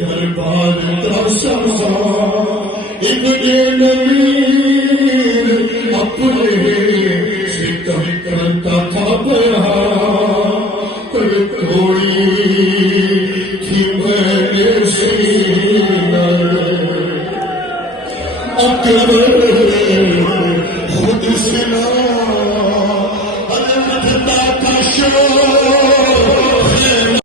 دربار کا شمسا ابن نویر اپنے ستم کرتا تھا بیان تھوڑی تھی میں نے سینہ اکبر